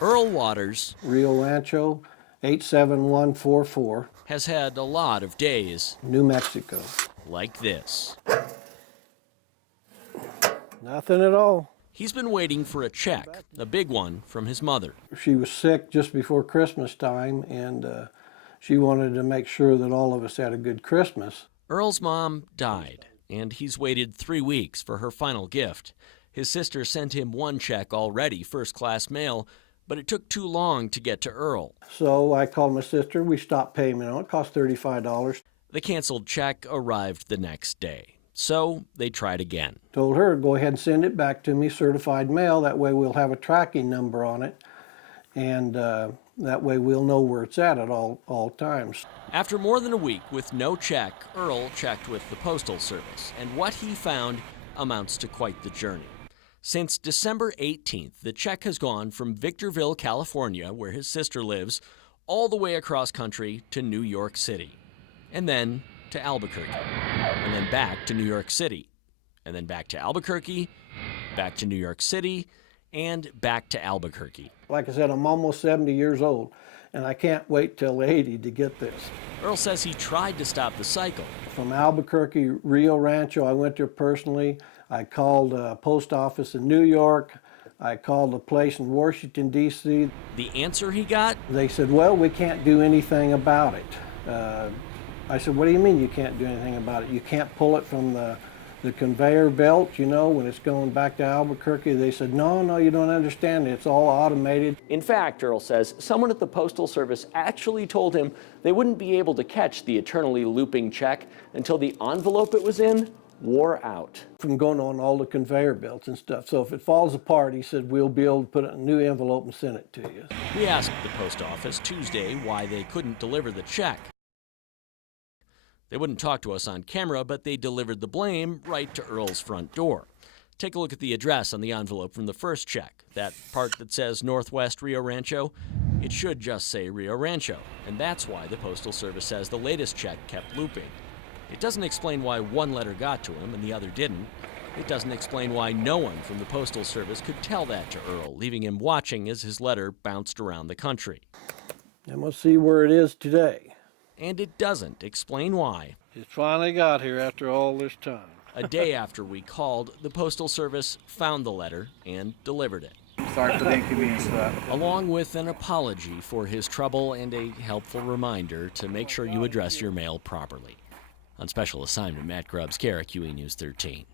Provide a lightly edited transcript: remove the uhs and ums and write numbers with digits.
Earl Waters, Rio Rancho, 87144, has had a lot of days New Mexico. like this. Nothing at all. He's been waiting for a check, a big one, from his mother. She was sick just before Christmas time, and she wanted to make sure that all of us had a good Christmas. Earl's mom died, and he's waited 3 weeks for her final gift. His sister sent him one check already, first-class mail, but it took too long to get to Earl. So I called my sister. We stopped payment on it. It cost $35. The canceled check arrived the next day, so they tried again. Told her, go ahead and send it back to me, certified mail. That way we'll have a tracking number on it, and that way we'll know where it's at all times. After more than a week with no check, Earl checked with the Postal Service, and what he found amounts to quite the journey. Since December 18th, the check has gone from Victorville, California, where his sister lives, all the way across country to New York City, and then to Albuquerque, and then back to New York City, and then back to Albuquerque, back to New York City, and back to Albuquerque. Like I said, I'm almost 70 years old, and I can't wait till 80 to get this. Earl says he tried to stop the cycle. From Albuquerque, Rio Rancho, I went there personally. I called a post office in New York. I called a place in Washington, D.C. The answer he got? They said, well, we can't do anything about it. I said, what do you mean you can't do anything about it? You can't pull it from the conveyor belt, you know, when it's going back to Albuquerque. They said, no, you don't understand. It's all automated. In fact, Earl says, someone at the Postal Service actually told him they wouldn't be able to catch the eternally looping check until the envelope it was in wore out. From going on all the conveyor belts and stuff. So if it falls apart, he said, we'll be able to put it in a new envelope and send it to you. We asked the post office Tuesday why they couldn't deliver the check. They wouldn't talk to us on camera, but they delivered the blame right to Earl's front door. Take a look at the address on the envelope from the first check. That part that says Northwest Rio Rancho, it should just say Rio Rancho, and that's why the Postal Service says the latest check kept looping. It doesn't explain why one letter got to him and the other didn't. It doesn't explain why no one from the Postal Service could tell that to Earl, leaving him watching as his letter bounced around the country. And we'll see where it is today. And it doesn't explain why. It finally got here after all this time. A day after we called, the Postal Service found the letter and delivered it. Sorry for the inconvenience of that. Along with an apology for his trouble and a helpful reminder to make sure you address your mail properly. On special assignment, Matt Grubbs, KRQE News 13.